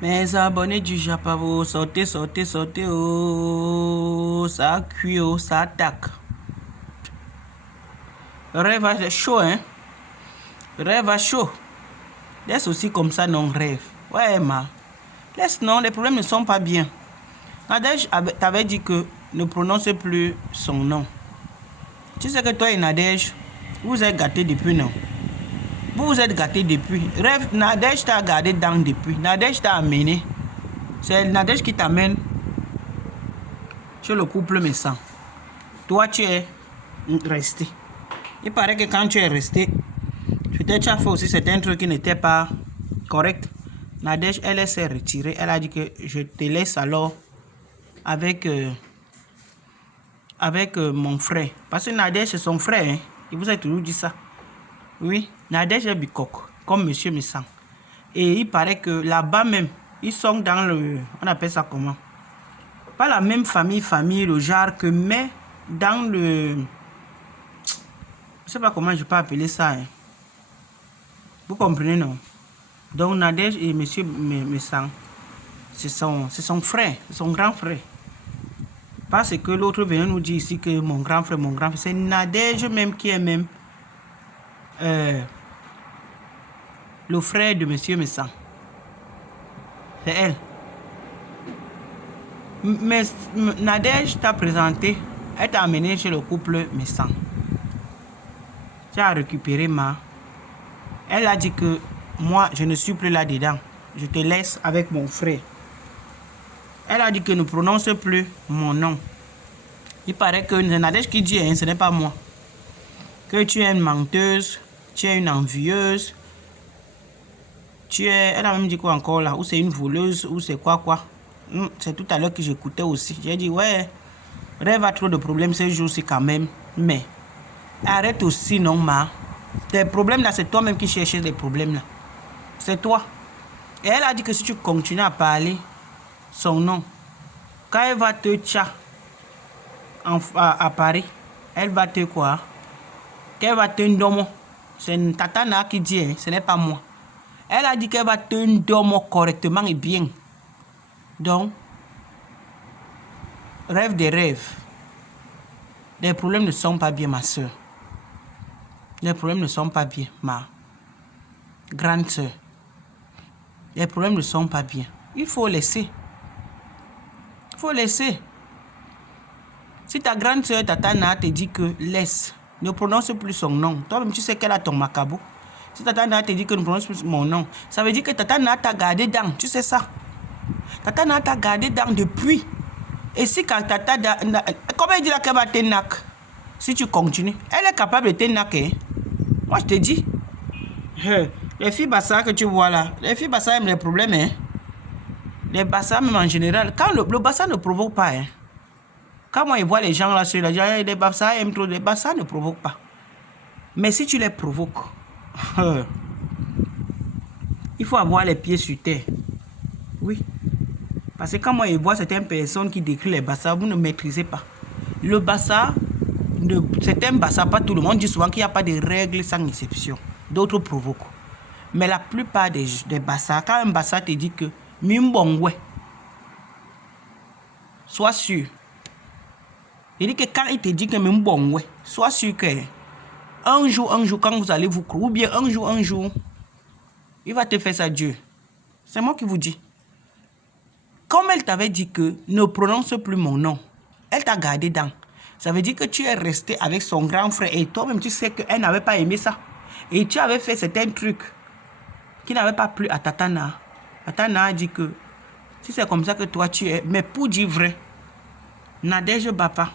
Mes abonnés du Japavo, sortez, sortez, sortez, oh, ça a cuit, oh, ça attaque. Rêve à chaud, hein. Rêve à chaud. Laisse aussi comme ça, non, rêve. Ouais, laisse, non, les problèmes ne sont pas bien. Nadège t'avait dit que ne prononce plus son nom. Tu sais que toi et Nadège, vous êtes gâtés depuis, non? Vous vous êtes gâtés depuis. Rêve, Nadège t'a gardé dedans depuis. Nadège t'a amené. C'est Nadège qui t'amène chez le couple méchant. Toi, tu es resté. Il paraît que quand tu es resté, peut-être tu as fait aussi certains trucs qui n'étaient pas corrects. Nadège, elle s'est retirée. Elle a dit que je te laisse alors avec mon frère. Parce que Nadège, c'est son frère. Hein. Il vous a toujours dit ça. Oui, Nadège est bicoque, comme Monsieur Messang. Et il paraît que là-bas même, ils sont dans le... On appelle ça comment? Pas la même famille, le genre que, mais dans le... Je sais pas comment je peux appeler ça. Hein. Vous comprenez, non? Donc Nadège et Monsieur Messang, c'est son frère, son grand frère. Parce que l'autre vient nous dire ici que mon grand frère, c'est Nadège même qui est même le frère de Monsieur Messang. C'est elle. Mais Nadège t'a présenté, elle t'a amené chez le couple Messang. Tu as récupéré Elle a dit que moi, je ne suis plus là-dedans. Je te laisse avec mon frère. Elle a dit que ne prononce plus mon nom. Il paraît que c'est Nadège qui dit, hein, ce n'est pas moi. Que tu es une menteuse, tu es une envieuse, elle a même dit quoi encore là, ou c'est une voleuse, ou c'est quoi. C'est tout à l'heure que j'écoutais aussi. J'ai dit, ouais, Rêve a trop de problèmes ces jours-ci quand même. Mais arrête aussi, non, Tes problèmes là, c'est toi-même qui cherches les problèmes là. C'est toi. Et elle a dit que si tu continues à parler son nom, quand elle va te tcha à Paris, elle va te quoi? Qu'elle va te ndomo. C'est Tatana qui dit, hein, ce n'est pas moi. Elle a dit qu'elle va te ndomo correctement et bien. Donc, rêve des rêves. Les problèmes ne sont pas bien, ma soeur. Les problèmes ne sont pas bien, ma grande soeur. Les problèmes ne sont pas bien. Il faut laisser. Il faut laisser. Si ta grande soeur Tatana te dit que laisse, ne prononce plus son nom. Toi-même, tu sais qu'elle a ton macabo. Si Tatana te dit que ne prononce plus mon nom, ça veut dire que Tatana t'a gardé dans. Tu sais ça. Tatana t'a gardé dans depuis. Et si quand Tata... Comment elle dit là qu'elle va te nac? Si tu continues, elle est capable de te naquer. Moi, je te dis. Les filles Bassa que tu vois là, les filles Bassa aiment les problèmes. Hein. Les Bassa, même en général, quand le Bassa ne provoque pas. Hein. Quand moi, je vois les gens là sur la gens, les Bassa aiment trop. Les Bassa ne provoquent pas. Mais si tu les provoques, il faut avoir les pieds sur terre. Oui. Parce que quand moi, je vois certaines personnes qui décrivent les Bassa, vous ne maîtrisez pas. Le Bassa, c'est un Bassa, pas tout le monde dit souvent qu'il n'y a pas de règles sans exception. D'autres provoquent. Mais la plupart des Bassa, quand un Bassa te dit que Mimbongwe, sois sûr. Il dit que quand il te dit que Mimbongwe, sois sûr que un jour, quand vous allez vous croire, ou bien un jour, il va te faire ça Dieu. C'est moi qui vous dis. Comme elle t'avait dit que ne prononce plus mon nom, elle t'a gardé dans. Ça veut dire que tu es resté avec son grand frère et toi-même tu sais qu'elle n'avait pas aimé ça. Et tu avais fait certains trucs qui n'avaient pas plu à Tatana. Tatana a dit que si c'est comme ça que toi tu es, mais pour dire vrai, Nadège Bapa,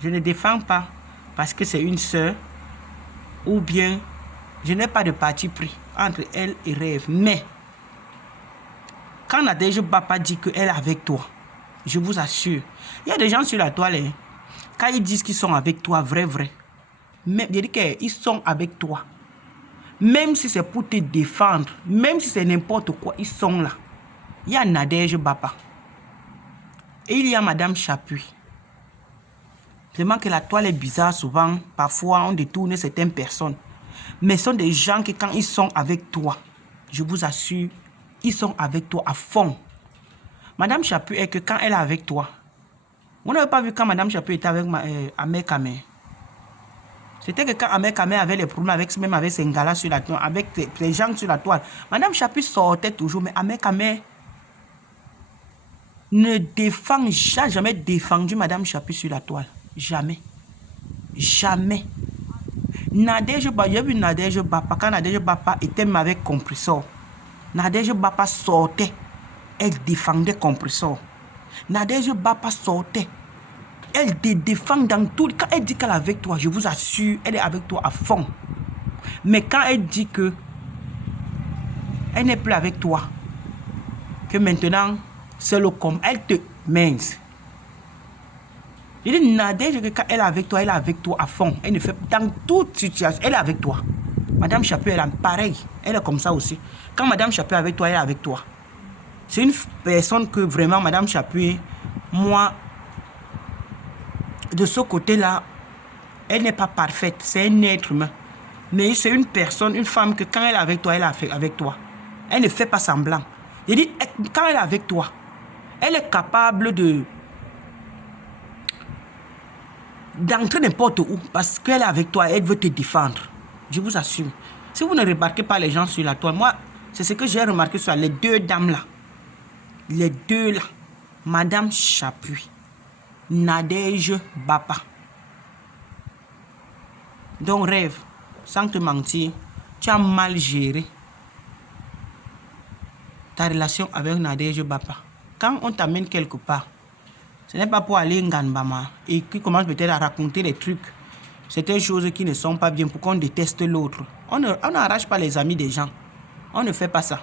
je ne défends pas parce que c'est une sœur ou bien je n'ai pas de parti pris entre elle et Rêve. Mais quand Nadège Bapa dit qu'elle est avec toi, je vous assure, il y a des gens sur la toile, hein, quand ils disent qu'ils sont avec toi, vrai, même, je dis qu'ils sont avec toi. Même si c'est pour te défendre, même si c'est n'importe quoi, ils sont là. Il y a Nadège Bapa. Et il y a Madame Chapuis. Vraiment que la toile est bizarre souvent. Parfois, on détourne certaines personnes. Mais ce sont des gens qui, quand ils sont avec toi, je vous assure, ils sont avec toi à fond. Madame Chapuis est que quand elle est avec toi, vous n'avez pas vu quand Madame Chapuis était avec Ahmed Kamé. C'était que quand Ahmed Kamé avait les problèmes même avec ses galas sur la toile, avec les gens sur la toile, Madame Chapuis sortait toujours, mais Ahmed Kamé ne défend jamais défendu Madame Chapuis sur la toile. Jamais. Jamais. Nadège Bapa, j'ai vu Nadège Bapa, quand Nadège Bapa était même avec Compressor. Nadège Bapa sortait, elle défendait Compressor. Nadège Bapa sortait, elle te défend dans tout. Quand elle dit qu'elle est avec toi, je vous assure, elle est avec toi à fond. Mais quand elle dit que elle n'est plus avec toi, que maintenant, c'est le com, elle te mince. Je dis, Nadège, quand elle est avec toi à fond. Elle ne fait dans toute situation, elle est avec toi. Madame Chapuis, elle est pareil. Elle est comme ça aussi. Quand Madame Chapuis est avec toi, elle est avec toi. C'est une personne que vraiment, Madame Chapuis, moi, de ce côté-là, elle n'est pas parfaite. C'est un être humain. Mais c'est une personne, une femme que quand elle est avec toi, elle est avec toi. Elle ne fait pas semblant. Je dis, quand elle est avec toi, elle est capable d'entrer n'importe où parce qu'elle est avec toi, elle veut te défendre. Je vous assure. Si vous ne remarquez pas les gens sur la toile, moi, c'est ce que j'ai remarqué sur les deux dames là. Les deux là. Madame Chapuis, Nadège Bapa. Donc rêve, sans te mentir, tu as mal géré ta relation avec Nadège Bapa. Quand on t'amène quelque part, ce n'est pas pour aller Nganbama et qui commence peut-être à raconter des trucs, certaines choses qui ne sont pas bien pour qu'on déteste l'autre. On n'arrache pas les amis des gens. On ne fait pas ça.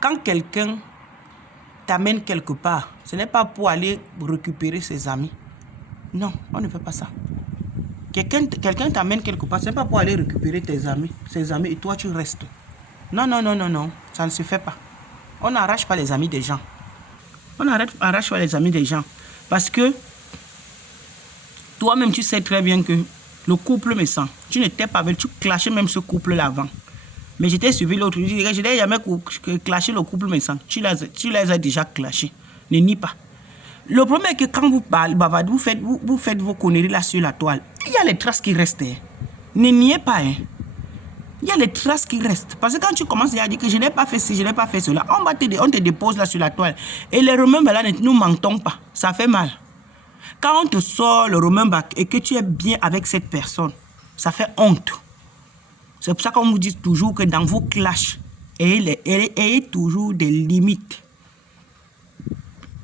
Quand quelqu'un t'amène quelque part, ce n'est pas pour aller récupérer ses amis. Non, on ne fait pas ça. Quelqu'un t'amène quelque part, ce n'est pas pour aller récupérer ses amis et toi tu restes. Non, non, non, non, non, ça ne se fait pas. On n'arrache pas les amis des gens. On n'arrache pas les amis des gens. Parce que toi-même, tu sais très bien que le couple me sent. Tu n'étais pas avec, tu clashais même ce couple-là avant. Mais j'étais suivi l'autre. Je n'ai jamais clashé le couple me sent. Tu les as déjà clashés. Ne nie pas. Le problème est que quand vous parlez, vous faites vos conneries là sur la toile. Il y a les traces qui restent. Hein. Ne niez pas. Hein. Il y a les traces qui restent. Parce que quand tu commences à dire que je n'ai pas fait ci, je n'ai pas fait cela, on te dépose là sur la toile. Et les remember là, ne nous mentons pas. Ça fait mal. Quand on te sort le remember et que tu es bien avec cette personne, ça fait honte. C'est pour ça qu'on vous dit toujours que dans vos clashs, ayez toujours des limites.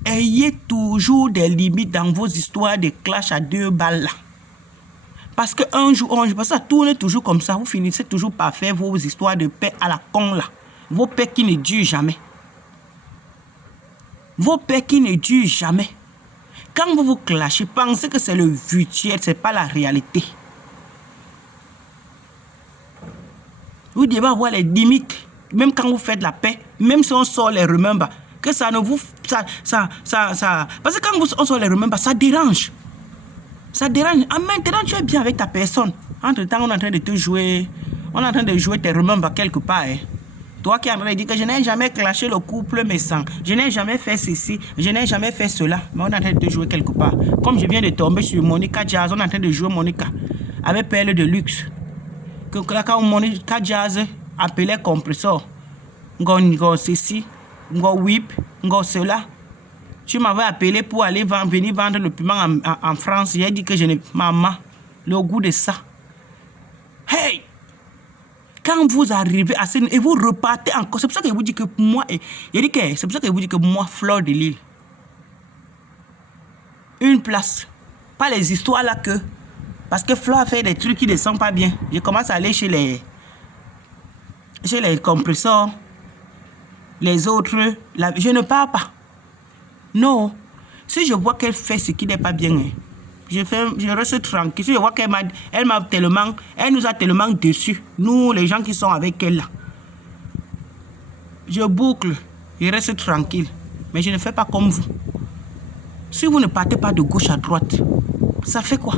Ayez toujours des limites dans vos histoires de clash à 2 balles là. Parce qu'un jour, ça tourne toujours comme ça. Vous finissez toujours par faire vos histoires de paix à la con là. Vos paix qui ne durent jamais. Vos paix qui ne durent jamais. Quand vous vous clashez, pensez que c'est le virtuel, ce n'est pas la réalité. Vous devez avoir les limites. Même quand vous faites la paix, même si on sort les remember, que ça ne vous... Parce que quand on sort les remember, ça dérange. Ça dérange. Ah, maintenant, tu es bien avec ta personne. Entre-temps, on est en train de te jouer. On est en train de jouer tes remember quelque part. Hein. Toi qui es en train de dire que je n'ai jamais clashé le couple mais sans. Je n'ai jamais fait ceci. Je n'ai jamais fait cela. Mais on est en train de te jouer quelque part. Comme je viens de tomber sur Monica Jazz, on est en train de jouer Monica. Avec Perle de Luxe. Quand Monica Jazz appelait Compressor. Ngo ceci. Ngo whip. Ngo cela. Tu m'avais appelé pour aller venir vendre le piment en France. J'ai dit que je n'ai... Maman, le goût de ça. Hey! Quand vous arrivez à ce... Et vous repartez encore. C'est pour ça que je vous dis que moi... C'est pour ça que je vous dis que moi, Fleur de Lille, une place. Pas les histoires là que... Parce que Fleur a fait des trucs qui ne sont pas bien. Je commence à aller chez les compresseurs. Les autres... Je ne pars pas. Non, si je vois qu'elle fait ce qui n'est pas bien, je reste tranquille. Si je vois qu'elle nous a tellement déçus, nous les gens qui sont avec elle là, je boucle, je reste tranquille. Mais je ne fais pas comme vous. Si vous ne partez pas de gauche à droite, ça fait quoi?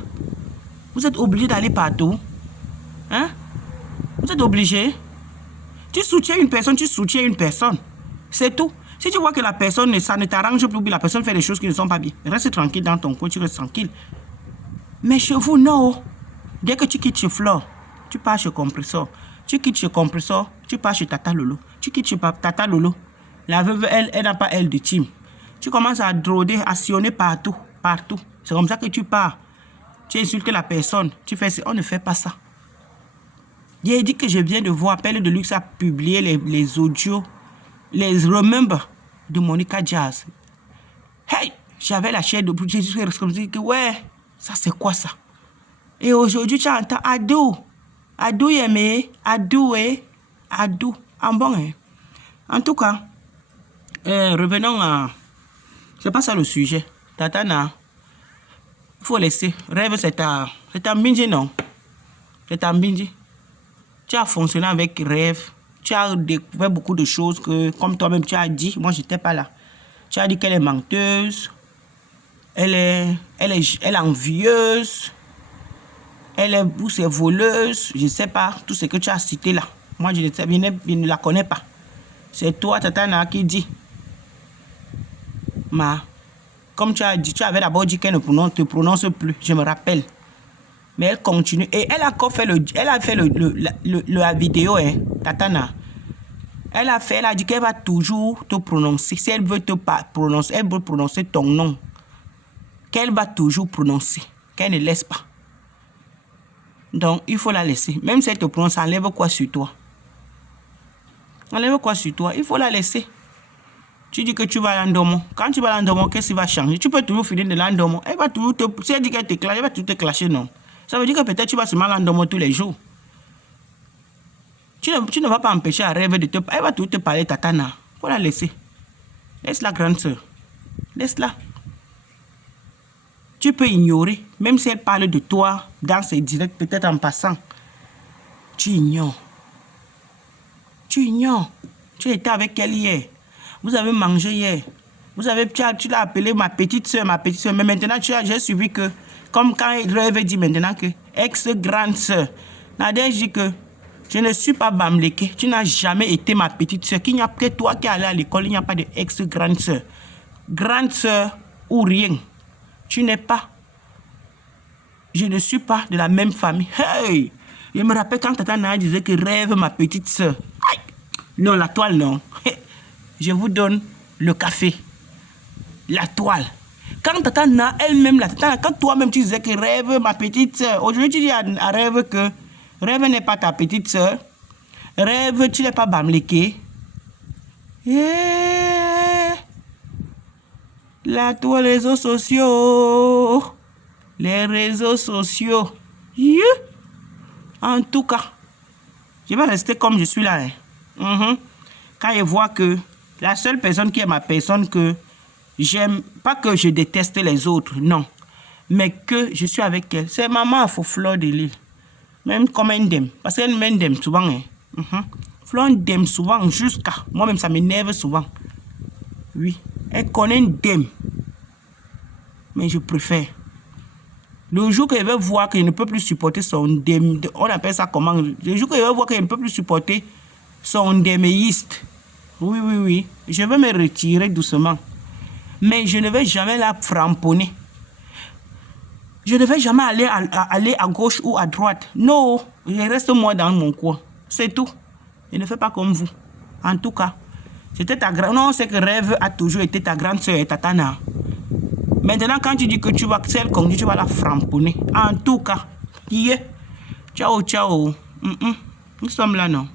Vous êtes obligé d'aller partout. Hein? Vous êtes obligé. Tu soutiens une personne, tu soutiens une personne. C'est tout. Si tu vois que la personne, ça ne t'arrange plus, la personne fait des choses qui ne sont pas bien, reste tranquille dans ton coin, tu restes tranquille. Mais chez vous, non. Dès que tu quittes chez Flore, tu pars chez Compressor. Tu quittes chez Compressor, tu pars chez Tata Lolo. Tu quittes chez Tata Lolo. La veuve, elle n'a pas elle de team. Tu commences à droder, à sillonner partout, partout. C'est comme ça que tu pars. Tu insultes la personne. Tu fais ça. On ne fait pas ça. Il a dit que je viens de voir, Perle de Luxe a publié les audios, les remember de Monica Jazz. Hey, j'avais la chair de bout. J'ai dit que ouais, ça c'est quoi ça? Et aujourd'hui, tu entends Adou. Adou aimé, Adou Adou. En bon, hein? En tout cas, revenons à... C'est pas ça le sujet. Tatana, il faut laisser. Rêve, c'est un Mbinji, non? C'est un Mbinji. Tu as fonctionné avec Rêve. Tu as découvert beaucoup de choses que, comme toi-même, tu as dit. Moi, je n'étais pas là. Tu as dit qu'elle est menteuse. Elle est envieuse. Elle est ou c'est voleuse. Je ne sais pas. Tout ce que tu as cité là. Moi, je ne la connais pas. C'est toi, Tatana, qui dit. Comme tu as dit, tu avais d'abord dit qu'elle ne te prononce plus. Je me rappelle. Mais elle continue. Et elle a encore fait la vidéo, hein, Tatana. Elle a dit qu'elle va toujours te prononcer. Si elle veut te prononcer, elle veut prononcer ton nom. Qu'elle va toujours prononcer. Qu'elle ne laisse pas. Donc, il faut la laisser. Même si elle te prononce, enlève quoi sur toi? Enlève quoi sur toi? Il faut la laisser. Tu dis que tu vas à l'endomo. Quand tu vas à l'endomo, qu'est-ce qui va changer? Tu peux toujours finir de l'endomo. Elle va toujours te... Si elle dit qu'elle te clash, elle va toujours te clasher, non? Ça veut dire que peut-être tu vas seulement à l'endomo tous les jours. Tu ne vas pas empêcher à Rêve de te... Elle va toujours te parler, Tatana. Il faut la laisser. Laisse la grande sœur. Laisse-la. Tu peux ignorer. Même si elle parle de toi dans ses directs, peut-être en passant. Tu ignores. Tu ignores. Tu étais avec elle hier. Vous avez mangé hier. Tu l'as appelée ma petite soeur. Mais maintenant, j'ai suivi que, comme quand Rêve dit maintenant que ex-grande soeur. Nadège dit que je ne suis pas Bamleke. Tu n'as jamais été ma petite soeur. Qu'il n'y a que toi qui es allé à l'école. Il n'y a pas de ex-grande soeur. Grande soeur ou rien. Tu n'es pas. Je ne suis pas de la même famille. Hey! Je me rappelle quand Tata Nana disait que Rêve ma petite soeur. Non, la toile, non. Je vous donne le café. La toile. Quand Tata Nana elle-même, quand toi-même tu disais que Rêve ma petite soeur, aujourd'hui tu dis à Rêve que Rêve n'est pas ta petite soeur. Rêve, tu n'es pas Bamleke. Yeah. La toile, les réseaux sociaux. Les réseaux sociaux. Yeah. En tout cas, je vais rester comme je suis là. Hein. Quand je vois que la seule personne qui est ma personne que j'aime, pas que je déteste les autres, non, mais que je suis avec elle, c'est maman Flore de Lille. Même comme elle m'aime, parce qu'elle m'aime souvent. Flore m'aime souvent jusqu'à... Moi-même, ça m'énerve souvent. Oui, elle connaît une dème. Mais je préfère. Le jour que je vais voir que je ne peux plus supporter son dème, on appelle ça comment? Le jour que je vais voir que je ne peux plus supporter son déméiste, oui, je vais me retirer doucement. Mais je ne vais jamais la framponner. Je ne vais jamais aller à gauche ou à droite. Non, je reste moi dans mon coin. C'est tout. Je ne fais pas comme vous. En tout cas, c'était ta grande... Non, c'est que Rêve a toujours été ta grande soeur et Tatana. Maintenant, quand tu dis que tu vas celle qu'on dit, tu vas la framponner. En tout cas, ciao. Nous sommes là, non?